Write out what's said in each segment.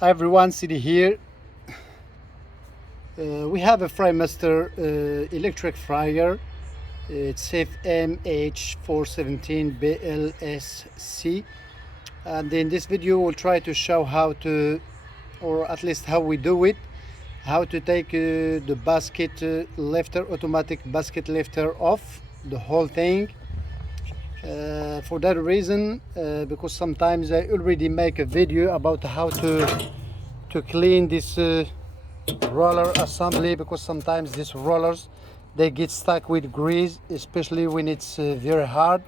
Hi everyone, City here. We have a Frymaster electric fryer. It's FMH417BLSC, and in this video we'll try to show how to, or at least how we do it, how to take the basket lifter, automatic basket lifter off the whole thing. For that reason, because sometimes I already make a video about how to clean this roller assembly, because sometimes these rollers they get stuck with grease, especially when it's very hard,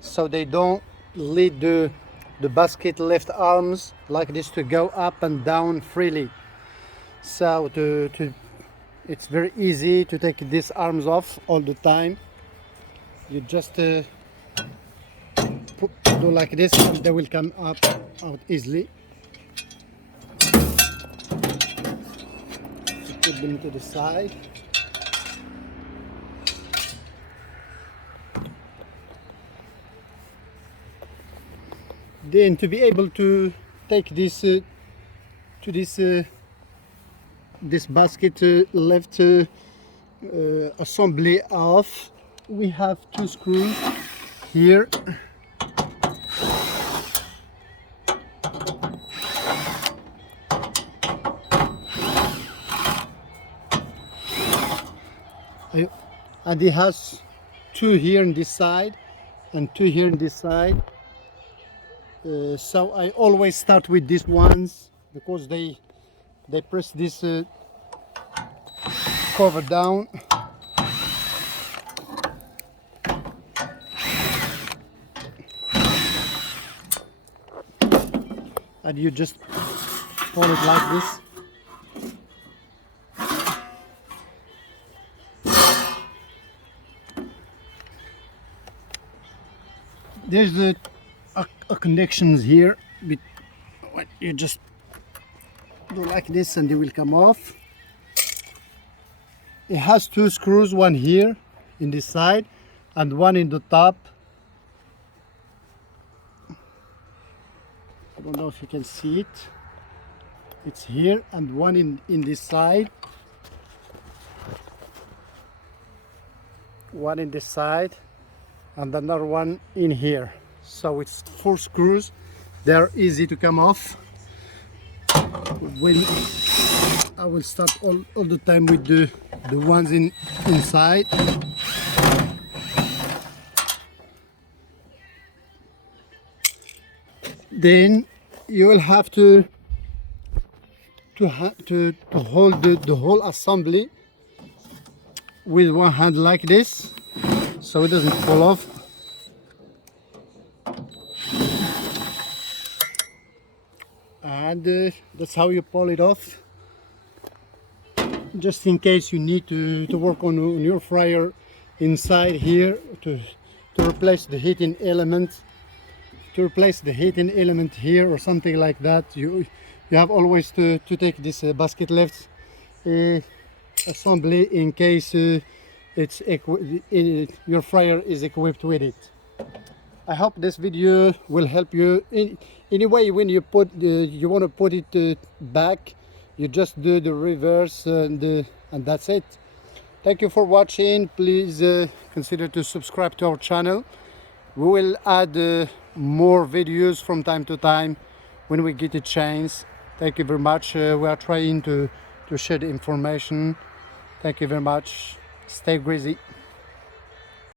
so they don't lead the basket lift arms like this to go up and down freely. So it's very easy to take these arms off all the time. You just do like this and they will come out easily. Put them to the side. Then to be able to take this this basket left assembly off, we have two screws here. And it has two here on this side and two here on this side. So I always start with these ones because they press this cover down. And you just pull it like this. There's a connections here. You just do like this and it will come off. It has two screws, one here in this side and one in the top. I don't know if you can see it. It's here, and one in this side. One in this side and another one in here. So it's four screws. They're easy to come off. When I will start all the time with the ones inside. Then you will have to hold the whole assembly with one hand like this, so it doesn't fall off. And that's how you pull it off. Just in case you need to work on your fryer inside here to replace the heating element, here or something like that, you have always to take this basket lift assembly in case your fryer is equipped with it. I hope this video will help you. Anyway, when you you want to put it back, you just do the reverse and that's it. Thank you for watching. Please consider to subscribe to our channel. We will add more videos from time to time when we get a chance. Thank you very much. We are trying to share the information. Thank you very much. Stay greasy.